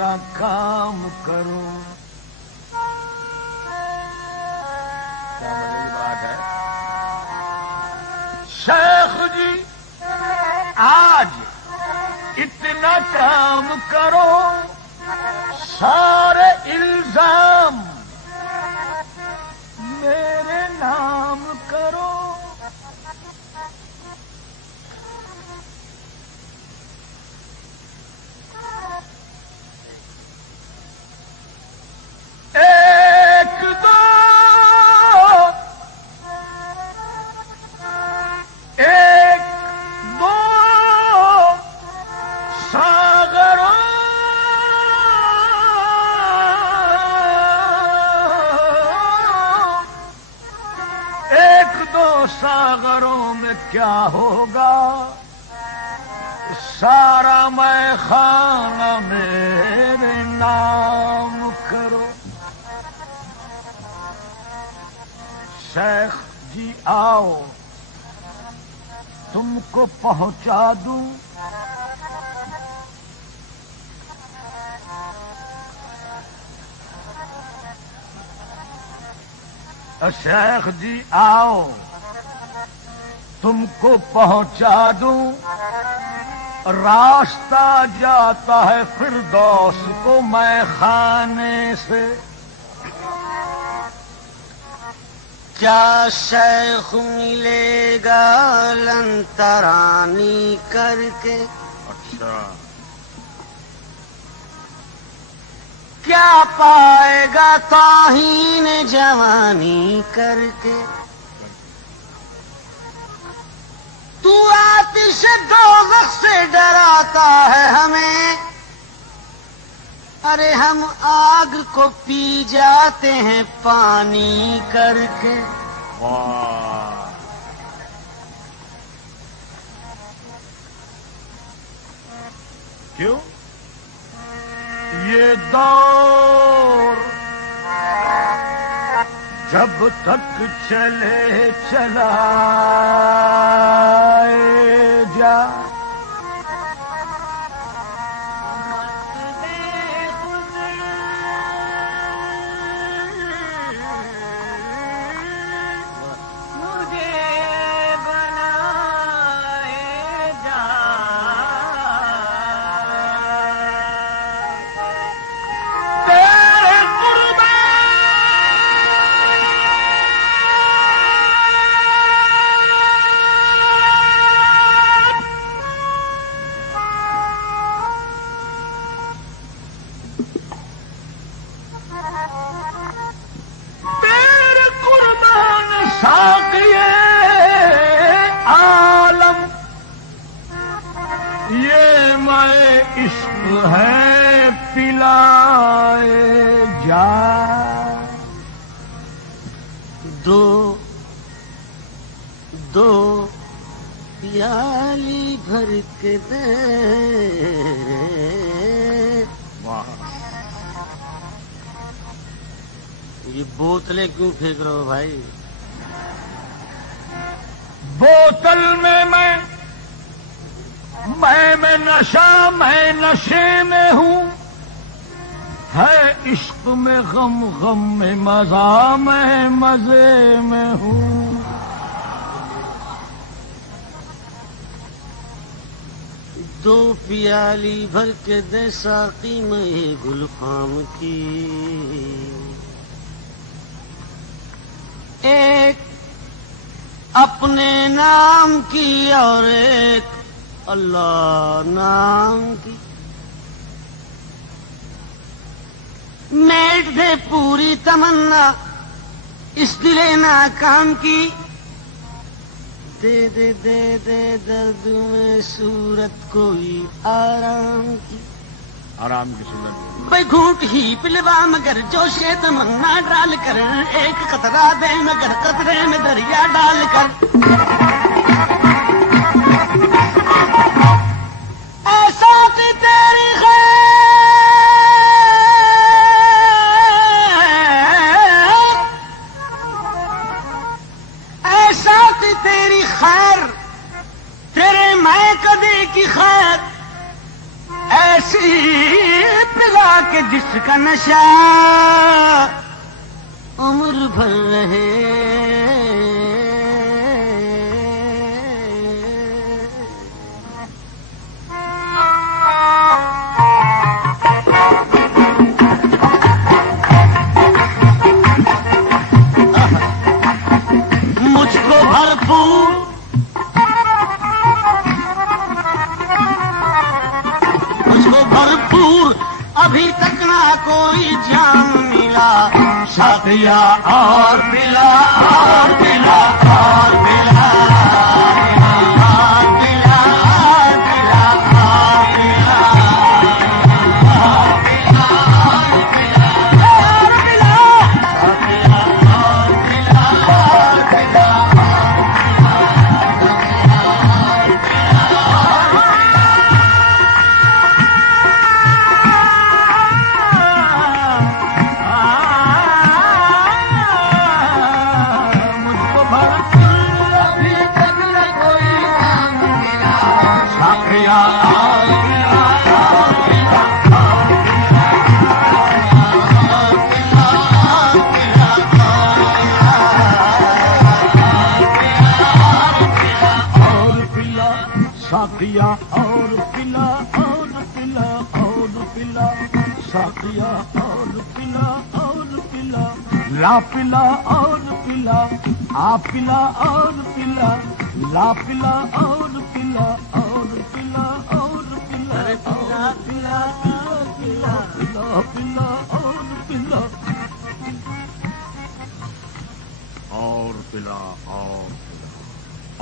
اتنا کام کروں. کیا مزے کی بات ہے شیخ جی، آج اتنا کام کرو سارے الزام میرے نام کرو. ایک دو ساغروں ایک دو ساغروں میں کیا ہوگا، سارا میں خانہ میرے نام کرو. شیخ جی آؤ تم کو پہنچا دوں. شیخ جی آؤ تم کو پہنچا دوں. راستہ جاتا ہے فردوس کو میں خانے سے. کیا شیخ ملے گا لنترانی کر کے؟ اچھا کیا پائے گا توہین جوانی کر کے؟ تو آتش دوزخ سے ڈراتا ہے ہمیں، ارے ہم آگ کو پی جاتے ہیں پانی کر کے. واہ کیوں یہ دور جب تک چلے چلا جا. عالم یہ میں عشق ہے پلائے جا. دو دو پیالی بھر کے دے. یہ بوتلیں کیوں پھینک رہے ہو بھائی؟ بوتل میں میں نشہ میں نشے میں ہوں. ہے عشق میں غم غم میں مزہ میں مزے میں ہوں. دو پیالی بھر کے دے ساقی میں گلفام کی. ایک اپنے نام کی اور ایک اللہ نام کی. میٹ دے پوری تمنا اس دل ناکام کی. دے دے دے دے درد میں صورت کوئی آرام کی. آرام کی صورت بھائی گھونٹ ہی پلوا مگر جوشے تمنا ڈال کر. ایک قطرہ دے مگر قطرے میں دریا ڈال کر. ایسا کی تیری خیر ایسا کی تیری خیر تیرے میں کدی کی خیر ایسی پلا کے جس کا نشہ عمر بھر رہے مجھ کو بھرپور ابھی تک نہ کوئی جام ملا ساتھیا اور پلا اور پلا اور پلا ساتھیا اور پلا اور پلا اور پلا ساتھیا اور پلا اور پلا لا پلا اور پلا آ پلا اور پلا لا پلا اور پلا اور پلا اور پلا پلا پلا پلا پلا پلا اور پلا اور پلا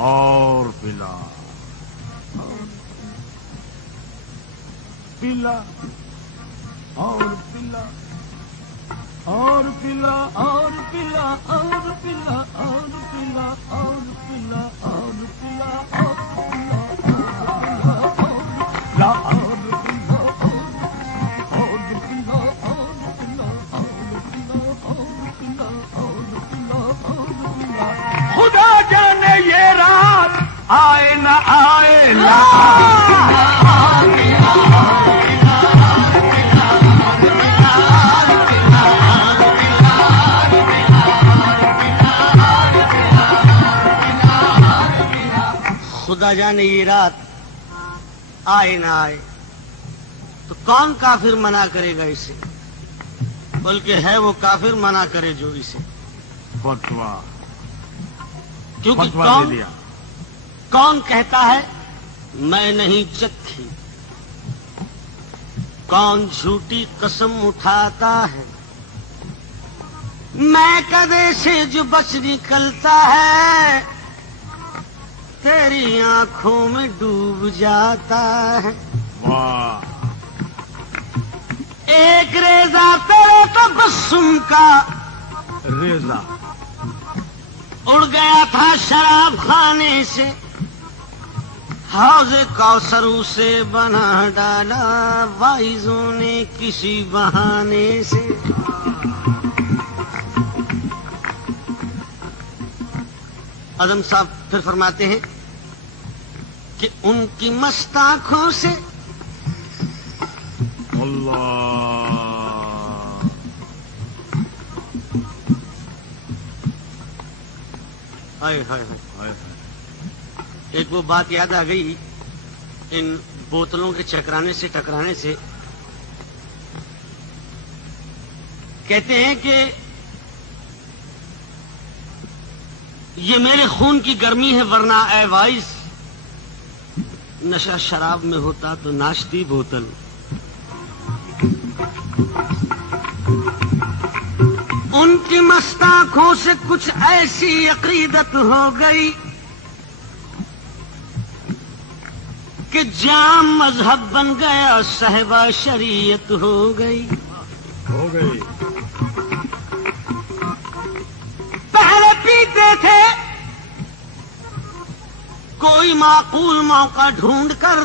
اور پلا پلا اور پلا اور پلا اور پلا اور پلا اور پلا اور پلا اور پلا خدا جانے یہ رات آئے نہ آئے خدا جانے یہ رات آئے نہ آئے تو کون کافر منع کرے گا اسے بلکہ ہے وہ کافر منع کرے جو اسے فتوا کیونکہ کون کہتا ہے میں نہیں چکھی کون جھوٹی قسم اٹھاتا ہے میں کدے سے جو بچ نکلتا ہے تیری آنکھوں میں ڈوب جاتا ہے واہ ایک ریزہ تیرے تبسم کا ریزہ اڑ گیا تھا شراب خانے سے حوض کوثر سے بنا ڈالا وائزوں نے کسی بہانے سے اعظم صاحب پھر فرماتے ہیں کہ ان کی مست آنکھوں سے اللہ ہائے ہائے ہائے ایک وہ بات یاد آ گئی ان بوتلوں کے چکرانے سے ٹکرانے سے کہتے ہیں کہ یہ میرے خون کی گرمی ہے ورنہ اے وائس نشہ شراب میں ہوتا تو ناشتی بوتل ان کی مست آنکھوں سے کچھ ایسی عقیدت ہو گئی کہ جام مذہب بن گیا صاحبہ شریعت ہو گئی پہلے پیتے تھے کوئی معقول موقع ڈھونڈ کر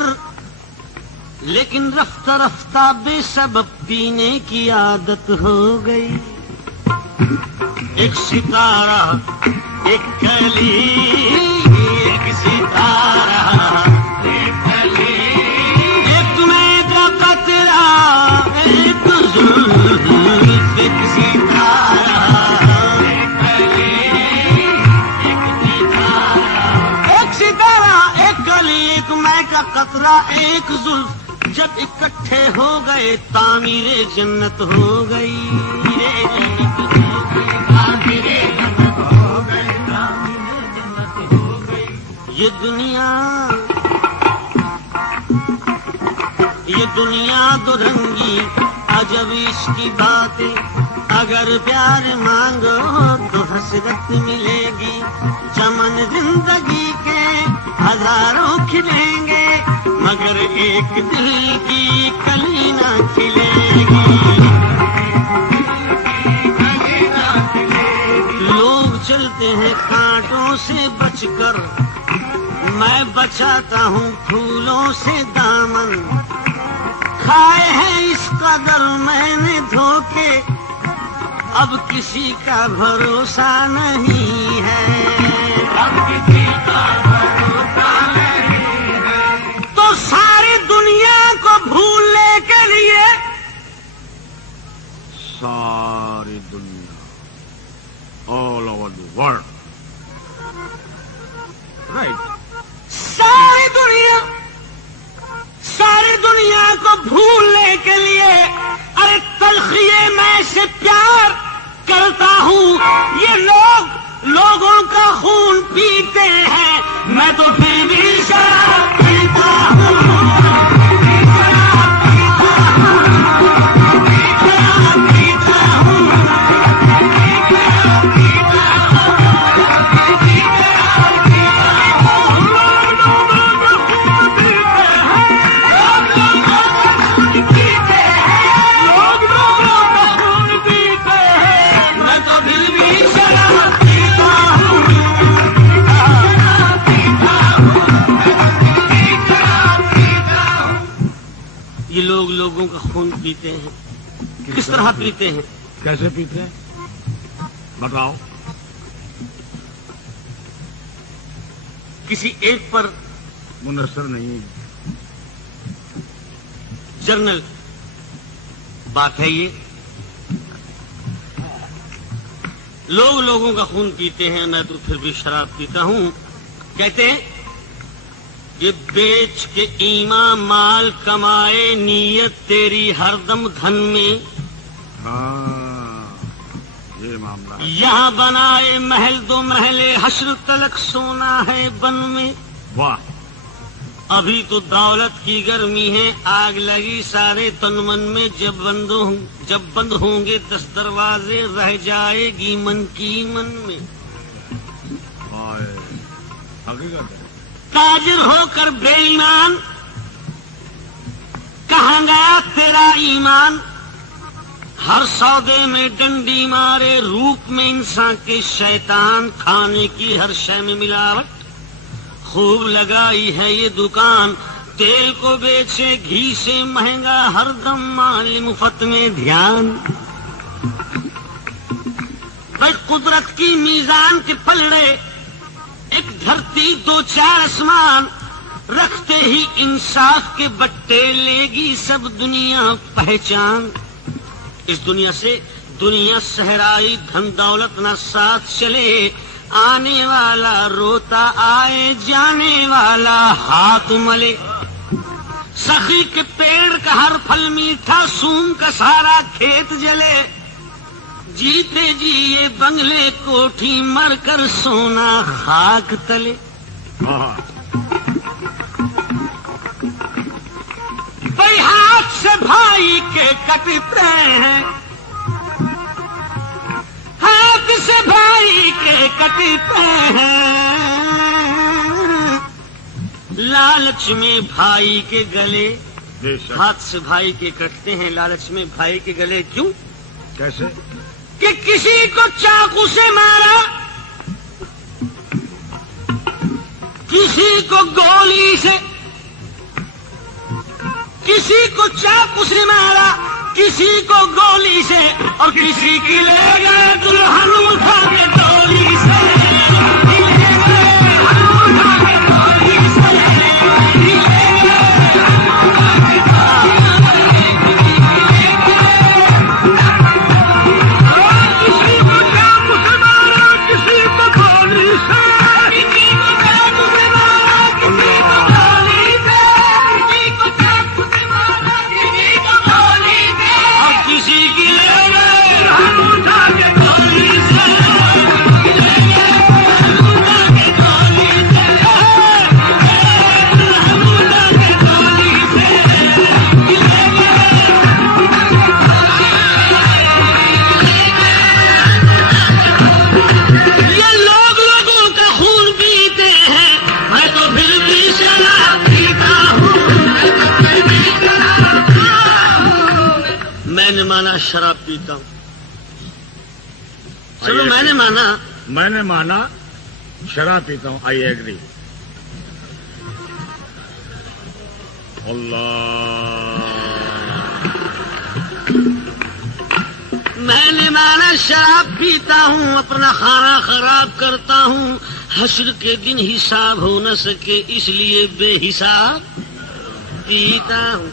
لیکن رفتہ رفتہ بے سبب پینے کی عادت ہو گئی ایک ستارہ ایک کلی ایک ستارہ ایک کلی ایک میں کا قطرہ ایک بادل ایک میں کا قطرہ ایک زلف جب اکٹھے ہو گئے تعمیر جنت ہو گئی یہ دنیا دو رنگی عجب اس کی باتیں اگر پیار مانگو تو حسرت ملے گی چمن زندگی کے ہزاروں کھلیں گے مگر ایک دل کی کلی نہ کھلے گی لوگ چلتے ہیں کانٹوں سے بچ کر میں بچاتا ہوں پھولوں سے دامن کھائے ہیں اس قدر میں نے دھوکے اب کسی کا بھروسہ نہیں ہے اب کسی کا بھروسہ نہیں ہے تو ساری دنیا کو بھولنے کے لیے ساری دنیا all over the world right ساری دنیا کو بھولنے کے لیے ارے تلخیے میں سے پیار کرتا ہوں یہ لوگوں کا خون پیتے ہیں میں تو پھر بھی شراب پیتا ہوں یہ لوگ لوگوں کا خون پیتے ہیں کس طرح پیتے ہیں کیسے پیتے ہیں بتاؤ کسی ایک پر منحصر نہیں جرنل بات ہے یہ لوگ لوگوں کا خون پیتے ہیں میں تو پھر بھی شراب پیتا ہوں کہتے ہیں یہ بیچ کے ایمان مال کمائے نیت تیری ہر دم دھن میں یہ معاملہ یہاں بنائے محل دو محلے حشر تلک سونا ہے بن میں واہ ابھی تو دولت کی گرمی ہے آگ لگی سارے تن من میں جب بند ہوں گے 10 دروازے رہ جائے گی من کی من میں حقیقت ہے تاجر ہو کر بے ایمان کہاں گیا تیرا ایمان ہر سودے میں ڈنڈی مارے روپ میں انسان کے شیطان کھانے کی ہر شے میں ملاوٹ خوب لگائی ہے یہ دکان تیل کو بیچے گھی سے مہنگا ہر دم مال مفت میں دھیان بھائی قدرت کی میزان کے پلڑے ایک دھرتی 2-4 آسمان رکھتے ہی انصاف کے بٹے لے گی سب دنیا پہچان اس دنیا سے دنیا صحرائی دھن دولت نہ ساتھ چلے آنے والا روتا آئے جانے والا ہاتھ ملے سخی کے پیڑ کا ہر پھل میٹھا سون کا سارا کھیت جلے جیتے جی یہ بنگلے کوٹھی مر کر سونا خاک تلے بھائی ہاتھ سے بھائی کے کٹتے ہیں ہاتھ سے بھائی کے کٹتے ہیں لالچ میں بھائی کے گلے ہاتھ سے بھائی کے کٹتے ہیں لالچ میں بھائی کے گلے کیوں کیسے کہ کسی کو چاقو سے مارا کسی کو گولی سے کسی کو چاقو سے مارا کسی کو گولی سے اور کسی کی لے گئے دلہن اٹھا کے ڈولی سے شراب پیتا ہوں. چلو میں نے مانا شراب پیتا ہوں. I agree. میں نے مانا شراب پیتا ہوں, اپنا کھانا خراب کرتا ہوں, حشر کے دن حساب ہو نہ سکے اس لیے بے حساب پیتا ہوں.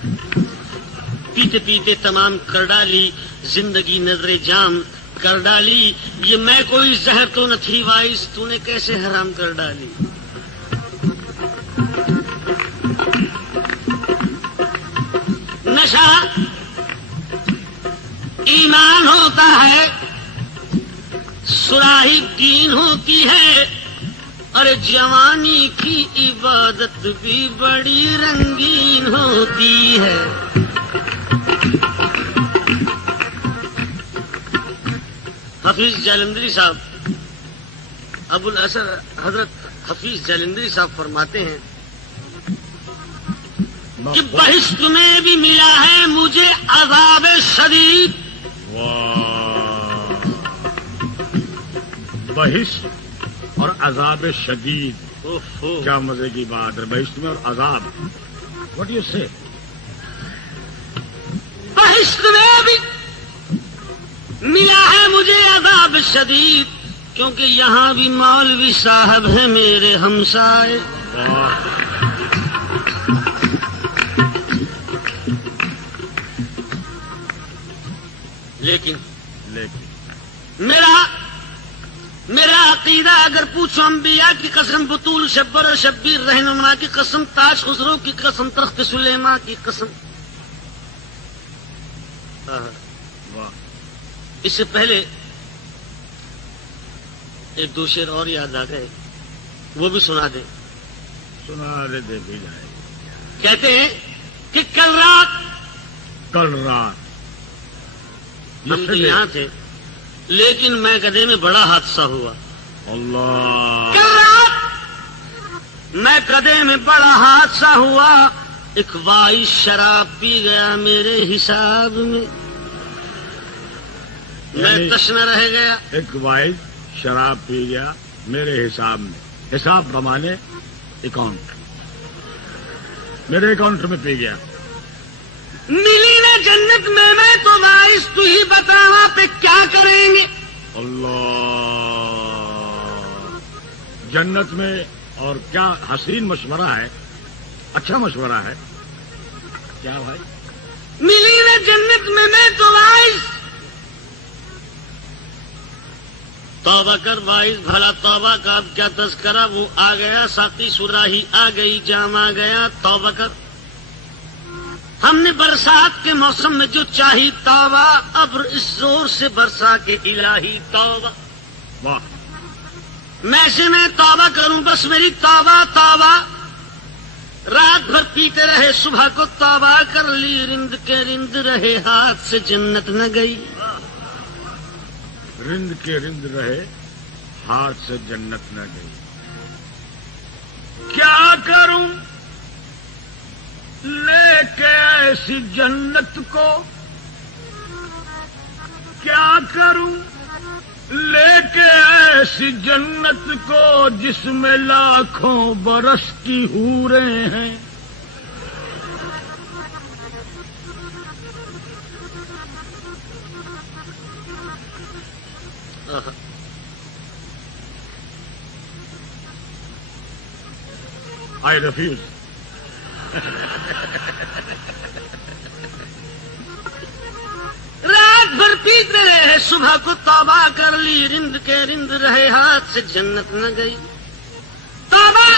پیتے پیتے تمام کر ڈالی زندگی نظر جام کر ڈالی. یہ میں کوئی زہر تو نہ تھی وائس, تو نے کیسے حرام کر ڈالی. نشہ ایمان ہوتا ہے, سراہی دین ہوتی ہے, اور جوانی کی عبادت بھی بڑی رنگین ہوتی ہے. حفیظ جالندری صاحب, ابو الاسد حضرت حفیظ جالندری صاحب فرماتے ہیں کہ بہشت میں بھی ملا ہے مجھے عذاب شدید. بہشت اور عذاب شدید, کیا مزے کی بات ہے. بہشت میں اور عذاب, واٹ یو سے. بہشت میں بھی ملا ہے مجھے عذاب شدید, کیونکہ یہاں بھی مولوی صاحب ہیں میرے ہمسائے. لیکن میرا عقیدہ اگر پوچھو, انبیاء کی قسم, بطول شبر اور شبیر رہنما کی قسم, تاج خسرو کی قسم, تخت سلیمان کی قسم. اس سے پہلے ایک دو شعر اور یاد آ گئے, وہ بھی سنا دے. سنا دے بھی جائے. کہتے ہیں کہ کل رات ہم تو یہاں تھے, لیکن میں گدھے میں بڑا حادثہ ہوا. اللہ. کل رات میں گدھے میں بڑا حادثہ ہوا, ایک وائس شراب پی گیا میرے حساب میں, میں تشنہ رہ گیا. ایک وائس شراب پی گیا میرے حساب میں. حساب بمانے اکاؤنٹ, میرے اکاؤنٹ میں پی گیا. ملی نا جنت میں تو وائس, تو ہی بتا وہاں پہ کیا کریں گے. اللہ. جنت میں اور کیا حسین مشورہ ہے, اچھا مشورہ ہے. کیا بھائی. ملی نا جنت میں تو وائس, توبہ کر وائس, بھلا توبہ کا اب کیا تذکرہ, وہ آ گیا ساتھی سراہی آ گئی, جام آ گیا, توبہ کر. ہم نے برسات کے موسم میں جو چاہی توبہ, اب اس زور سے برسا کے الہی توبہ. واہ. میں سے میں توبہ کروں بس میری توبہ توبہ. رات بھر پیتے رہے صبح کو توبہ کر لی, رند کے رند رہے ہاتھ سے جنت نہ گئی. رند کے رند رہے ہاتھ سے جنت نہ گئی. کیا کروں لے کے ایسی جنت کو, کیا کروں لے کے ایسی جنت کو, جس میں لاکھوں برس کی حوریں ہیں. I refuse. رات بھر پیتے رہے صبح کو توبہ کر لی, رند کے رند رہے ہاتھ سے جنت نہ گئی. توبہ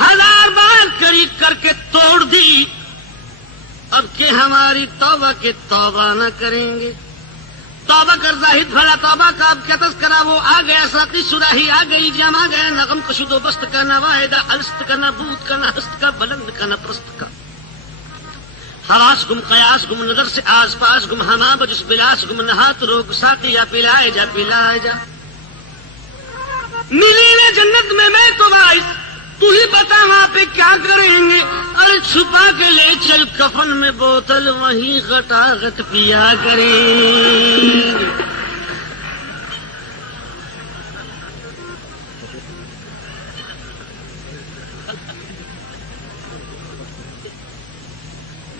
1000 بار کری کر کے توڑ دی, اب کہ ہماری توبہ کے توبہ نہ کریں گے. توبہ کر زاہد بھلا توبہ کا اب کیا تذکرہ, وہ آ گیا ساتھی سراہی آ گئی, جام آ گیا, نغم کشید و بست کا, نہ واحدہ الست کا, نہ بوت کا, نہ ہست کا, بلند کا, نہ پرست کا. حواس گم قیاس گم نظر سے آس پاس گم, ہما بجس بلاس گم, نہات روگ ساتھی یا پلائے جا پلائے جا. ملی نا جنت میں تو وائس, تو ہی بتا وہاں پہ کیا کریں گے. ارے چھپا کے لے چل کفن میں بوتل وہیں غٹاغٹ پیا کریں.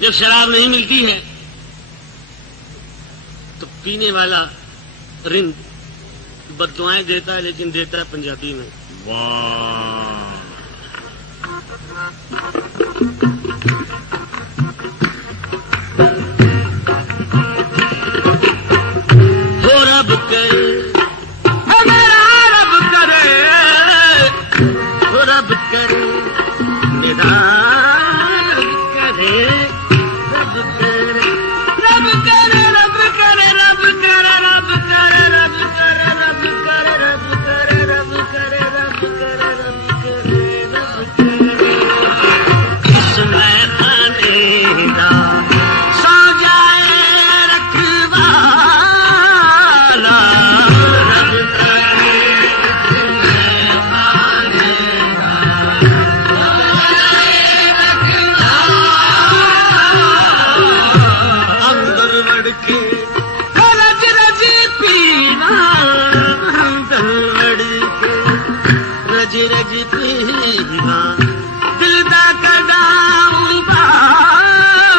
جب شراب نہیں ملتی ہے تو پینے والا رند بددعائیں دیتا ہے، لیکن دیتا ہے پنجابی میں. واہ ہو رب کرے میرا رب کرے، ہو رب کرے میرا رب کرے، رب کرے رب کرے رب کرے رب کرے رب کرے رب کرے رب کرے رب کرے رب کرے رب کرے رب کرے رب کرے اس میں کھانے کا سو جائے رکھوالا، رب کرے اس میں کھانے کا سو جائے رکھوالا، اندر بڑھ کے رج رج پینا، اندر بڑھ کے رج رج پینا، دل دا کدا ابالا،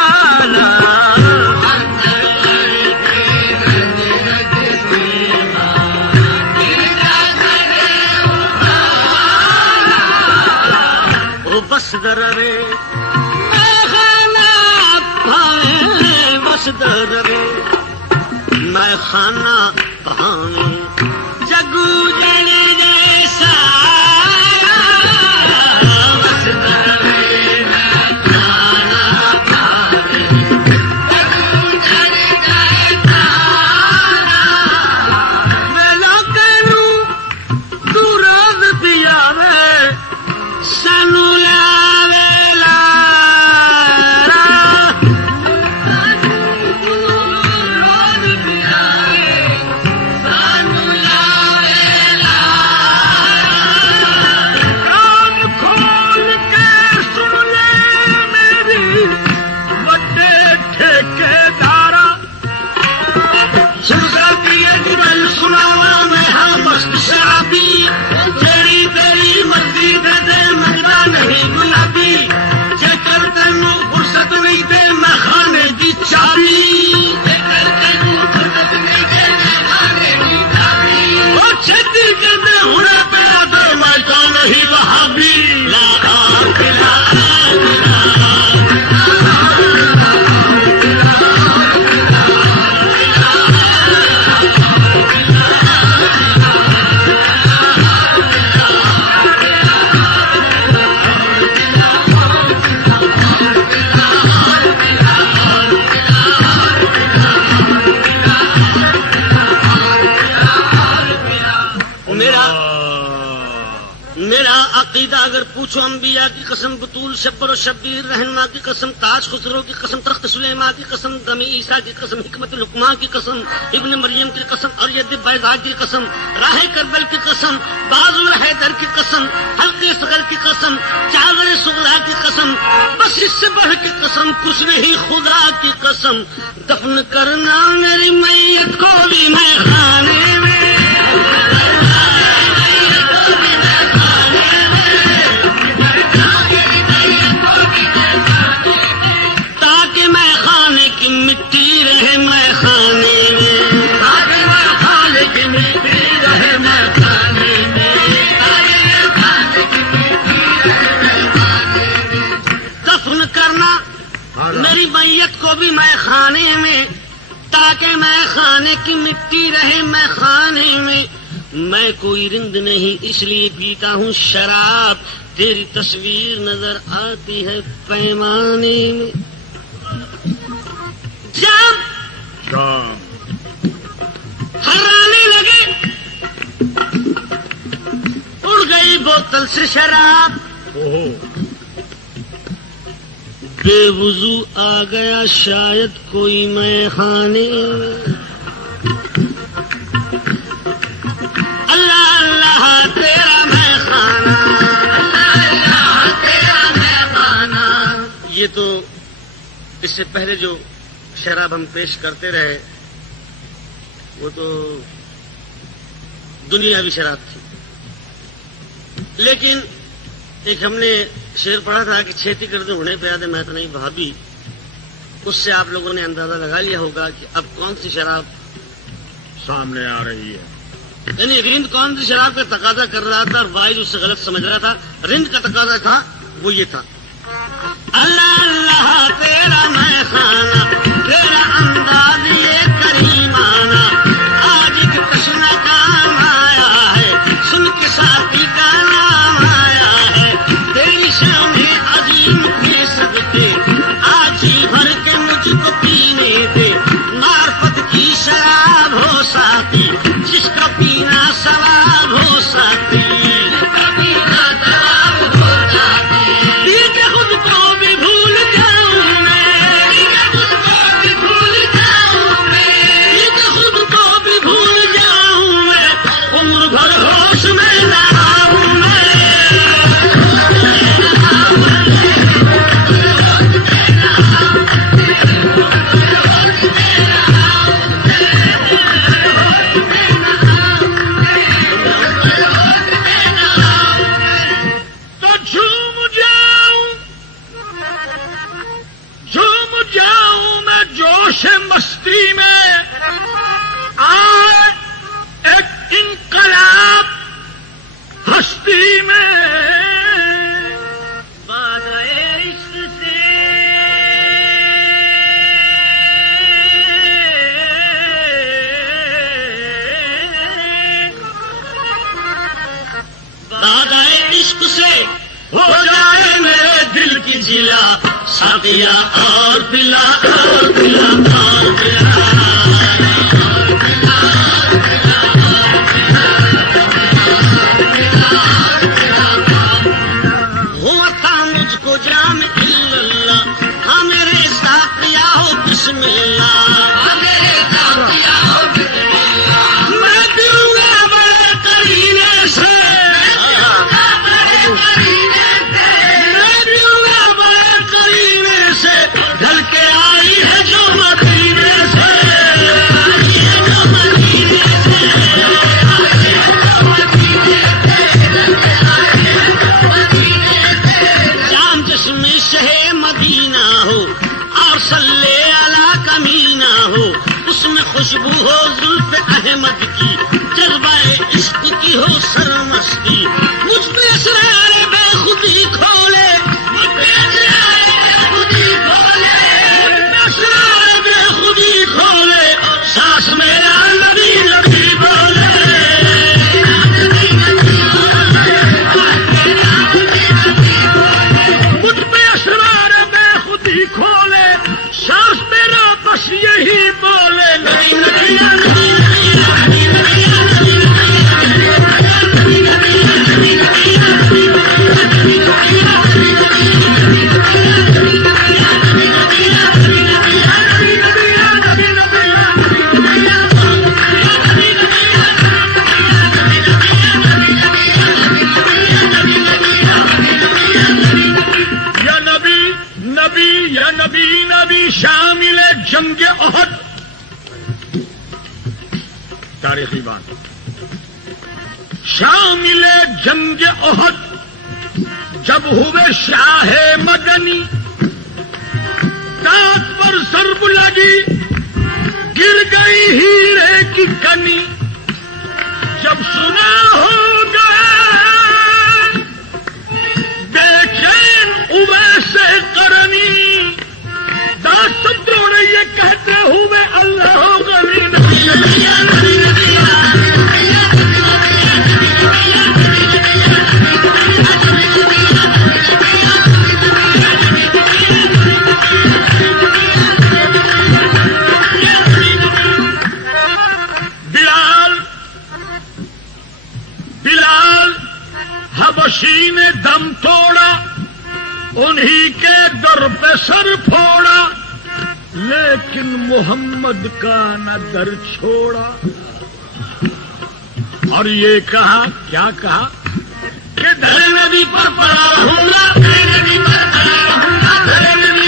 اندر بڑھ کے رج رج پینا، دل دا کدا ابالا، او بس درے بس درے میں خانہ پہانے جگو جڑے جیسا، بس درے میں خانہ پہانے جگو جڑے جیسا، میں لوکوں تو روز دیا وے سانو لاوے تیری تیری مرضی دے دے منگا نہیں گلابی، جے کر تینوں فرصت نہیں دے میں خانے دی چابی، جے کر تینوں فرصت نہیں دے میں خانے دی چابی، او چھتی کے دے ہونے پہ آدھے میں تو نہیں وہابی، لا الہ عقیدہ اگر پوچھو انبیاء کی قسم، بطول شبر و شبیر رہنما کی قسم، تاج خسرو کی قسم، تخت سلیمان کی قسم، دمی عیسیٰ کی قسم، حکمت الحکماں کی قسم، ابن مریم کی قسم، ارید بیضاء کی قسم، راہ کربل کی قسم، باز الحیدر کی قسم، حلق صغر کی قسم، چاور صغرا کی قسم، بس اس سے بڑھ کے قسم کچھ نہیں خدا کی قسم، دفن کرنا میری میت کو بھی میں خانے میں، تاکہ میں خانے کی مٹی رہے میں خانے میں، تاکہ میں خانے کی مٹی رہے میں خانے میں، دفن کرنا میری میت کو بھی میں خانے میں، تاکہ میں خانے کی مٹی رہے میں خانے میں، میں کوئی رند نہیں اس لیے پیتا ہوں شراب، تیری تصویر نظر آتی ہے پیمانے میں، جب ہرانے لگے اڑ گئی بوتل سے شراب، بے وضو آ گیا شاید کوئی میں خانے، اللہ اللہ تیرا میں خانہ، اللہ اللہ تیرا میں خانہ، یہ تو اس سے پہلے جو شراب ہم پیش کرتے رہے وہ تو دنیاوی شراب تھی، لیکن ایک ہم نے شعر پڑھا تھا کہ چھیتی کر دے ہونے پہ میں تو نہیں بھابی، اس سے آپ لوگوں نے اندازہ لگا لیا ہوگا کہ اب کون سی شراب سامنے آ رہی ہے. یعنی رند کون سی شراب کا تقاضا کر رہا تھا اور وائز اس سے غلط سمجھ رہا تھا. رند کا تقاضا تھا وہ یہ تھا، اللہ اللہ تیرا میں خانہ تیرا انداز یہ کریمانہ، آج ایک تشنہ کام آیا ہے، سن کے ساتھی کا نام آیا ہے، تیری شان عظیم کے صدقے آج ہی بھر کے مجھ کو پینے دے، معرفت کی شراب ہو ساتھی جس کا پینا ثواب ہو ساتھی، مستی میں آئے ایک انقلاب ہستی میں، بعد عشق سے بعد عشق سے ہو جائے میرے دل کی جلا، ساقیا اور پلا اور پلا اور پلا، ہوا تھا مجھ کو جام اللہ، ہاں میرے ساقیا ہو بسم اللہ، میرے ساقیا ہو بسم اللہ، میں دوں گا بڑے کرینے سے، ڈھل کے آئی ہے جو مدینے سے، جام جسم شہ مدینہ ہو اور صلی علی کمینہ ہو، اس میں خوشبو ہو زلف احمد کی، جذبہ عشق کی ہو سرمستی، مجھ پہ اسرار بے خودی کھولے، مجھ پہ اسرار بے خودی کھولے، سانس میرا نبی نبی بولے، مجھ پہ اسرار بے خودی کھولے، سانس میرا بس یہی بولے، نبی نبی نبی نبی نبی شامل جنگ احد، تاریخی بات، شامل جنگ احد جب ہوئے شاہ مدنی، دانت پر ضرب لگی گر گئی ہیرے کی کنی، جب سنا ہوگا بے چین اویس قرنی، دانت توڑے یہ کہتے ہوئے اللہ غنی، بلال حبشی نے دم توڑا، انہی کے در پہ سر پھوڑا، لیکن محمد کا نہ در چھوڑا، اور یہ کہا، کیا کہا کہ دھرے نبی پر پڑا رہوں گا، دھرے نبی پر پڑا رہوں گا، دھرے نبی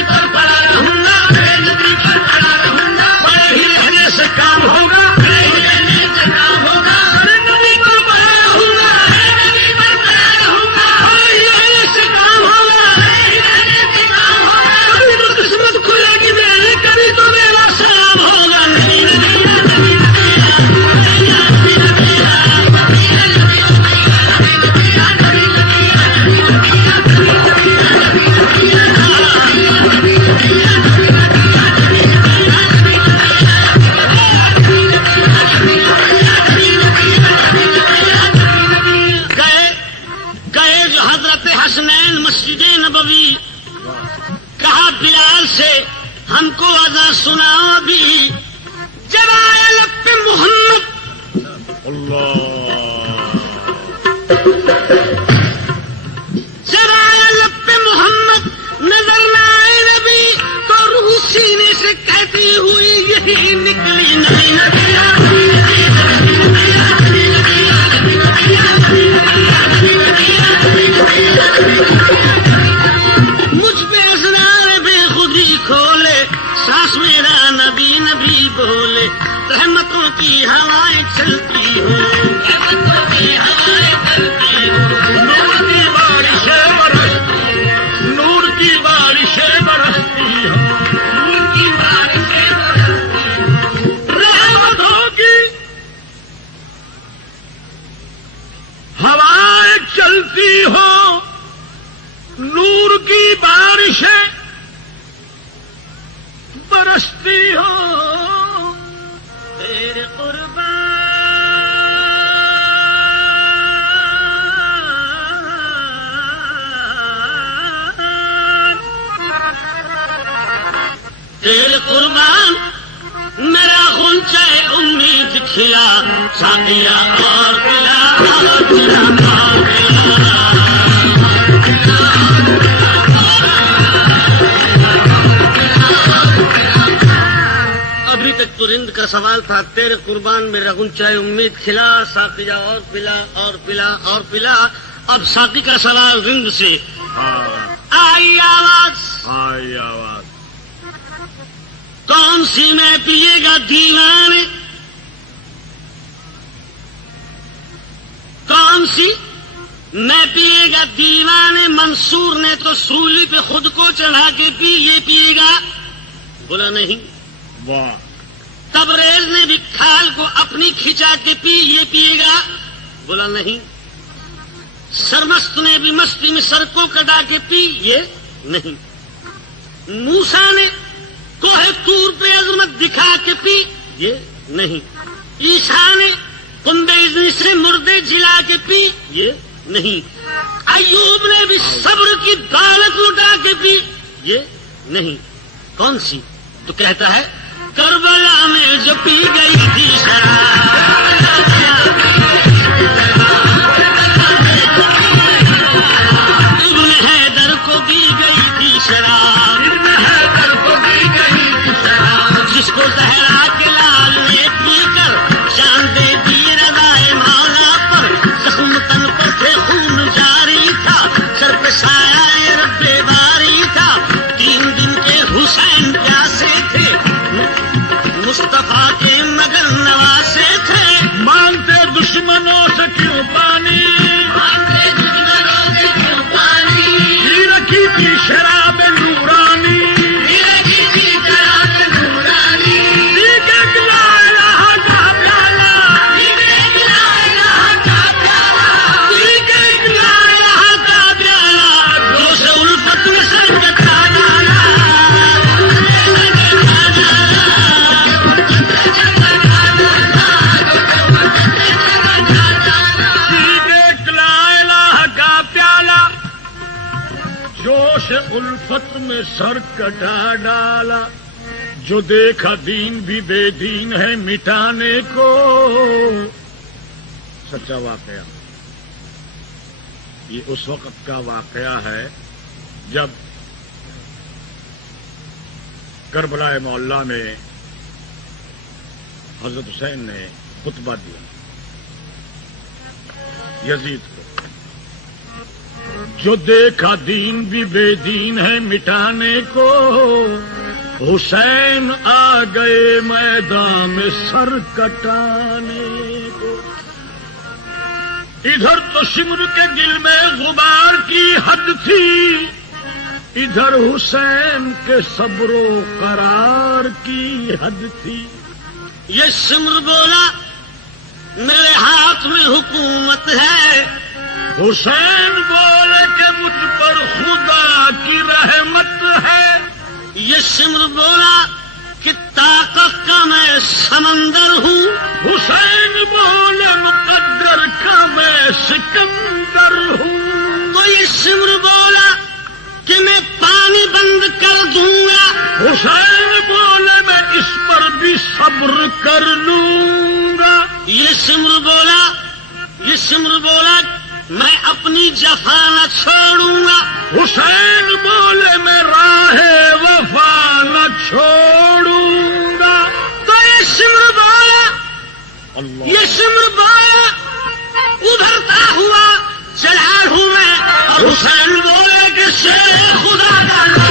حسنین مسجد نبوی، کہا بلال سے ہم کو اذان سناؤ ابھی، جب آئے لب پہ محمد اللہ، جب آئے لب پہ محمد نظر نہ آئے نبی، تو روح سینے سے کہتی ہوئی یہی نکلی نہیں نبیا، مجھ پہ اسرار بے خودی کھولے، سانس میرا نبی نبی بولے، رحمتوں کی ہوائیں چلتی ہو، رحمتوں کی ہوائیں چلتی ہو، نور کی بارشیں برستی، نور کی بارشیں برستی ہو، نور کی بارشیں برستی ہو، رحمتوں کی ہوائیں چلتی ہو، نور کی بارشیں برستی ہو، تیرے تیرے قربان میرا غنچہ امید کھلا، ساقیا اور پلا اور پلا اور پلا۔ ابھی تک تو رند کا سوال تھا، تیرے قربان میرا غنچہ امید کھلا، ساقیا اور پلا اور پلا اور پلا۔ اب ساقی کا سوال رند سے، آئی آواز، آئی آواز، کون سی میں پیے گا دیوانے، کون سی میں پیے گا دیوانے، منصور نے تو سولی پہ خود کو چڑھا کے پی، یہ پیے گا؟ بولا نہیں۔ واہ، تبریز نے بھی کھال کو اپنی کھچا کے پی، یہ پیے گا؟ بولا نہیں۔ سرمست نے بھی مستی میں سر کو کٹا کے پی، یہ نہیں۔ موسیٰ نے کوہ طور پہ عظمت دکھا کے پی، یہ نہیں۔ عیسیٰ نے کنبے اذن سے مردے جلا کے پی، یہ نہیں۔ ایوب نے بھی صبر کی دولت لٹا کے پی، یہ نہیں۔ کون سی؟ تو کہتا ہے کربلا میں جو پی گئی تھی ابن حیدر کو دی گئی تھی شراب، جس کو زہرا کے لال نے پی کر جان دے دی رضائے مولا پر، زخم تن پر تھے خون جاری تھا، سر پہ سایہ رب باری تھا، 3 دن کے حسین پیاسے تھے، مصطفیٰ کے مگر نواسے تھے، مانگتے دشمنوں سے کیوں پانی، مانگتے دشمنوں سے کیوں پانی، پی رکھی تھی شراب نورانی، الفت میں سر کٹا ڈالا، جو دیکھا دین بھی بے دین ہے مٹانے کو۔ سچا واقعہ، یہ اس وقت کا واقعہ ہے جب کربلا معلیٰ میں حضرت حسین نے خطبہ دیا یزید کو، جو دیکھا دین بھی بے دین ہے مٹانے کو، حسین آ گئے میدان میں سر کٹانے کو۔ ادھر تو شمر کے دل میں غبار کی حد تھی، ادھر حسین کے صبر و قرار کی حد تھی۔ یہ سمر بولا میرے ہاتھ میں حکومت ہے، حسین بولے کہ مجھ پر خدا کی رحمت ہے۔ یہ سمر بولا کہ طاقت کا میں سمندر ہوں، حسین بولے مقدر کا میں سکندر ہوں۔ تو یہ سمر حسین بولے میں اس پر بھی صبر کر لوں گا. یہ سمر بولا میں اپنی جفا نہ چھوڑوں گا. حسین بولے میں راہ وفا نہ چھوڑوں گا. تو یہ سمر بولا ابھرتا ہوا چلا ہوں میں. اور حسین بولے کہ شیر خدا کا نام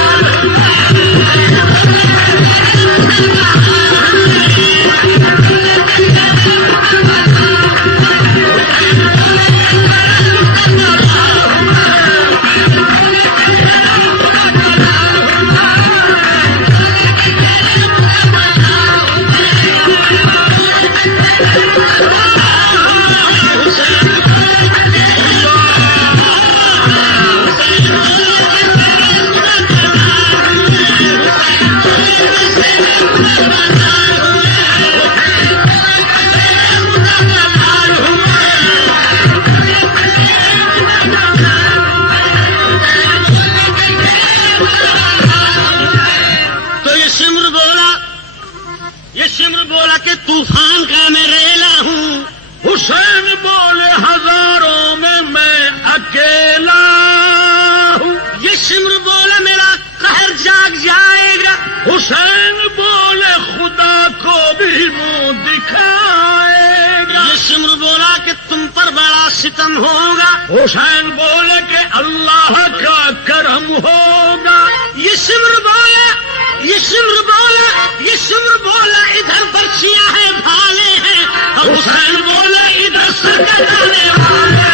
طوفان کا میں ریلا ہوں. حسین بولے ہزاروں میں اکیلا ہوں. یہ سمر بولا میرا قہر جاگ جائے گا. حسین بولے خدا کو بھی منہ دکھائے گا. یہ سمر بولا کہ تم پر بڑا ستم ہوگا. حسین بولے کہ اللہ کا کرم ہوگا. یہ سمر بولا ادھر برچیاں ہیں بھالے ہیں. اور حسین بولا ادھر سکانے والے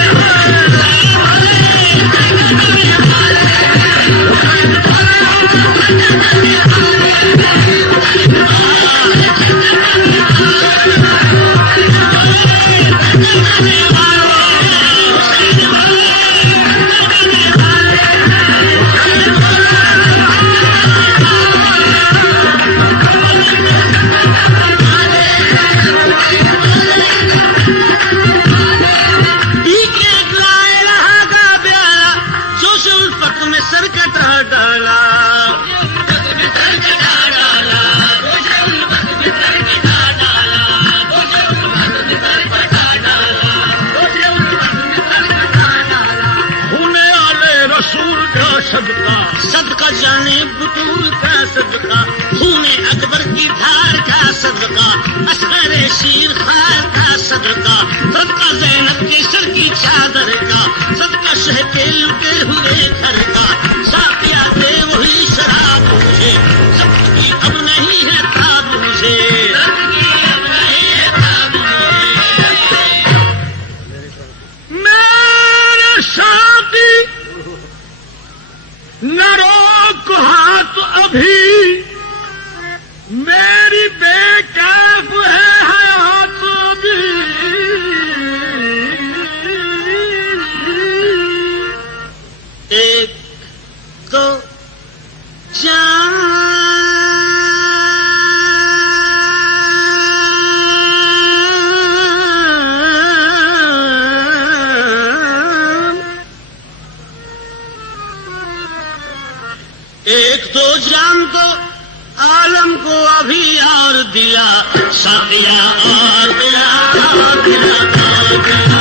صدقہ جانے بطول کا صدقہ. خون اکبر کی دھار کا صدقہ. اصغر شیر خار کا صدقہ. صدقہ زینب کے سر کی چادر کا. صدقہ شہ کے لٹے ہوئے گھر کا. ساتیا دے وہی شراب مجھے. سب کی اب نہیں ہے تاب مجھے. میرے ساتھی نہ روک ہاتھ ابھی. میری بے کیف ہے حیات ابھی. ایک تو جان تو عالم کو ابھی اور دیا. ساتیا اور دیا اور دیا اور دیا.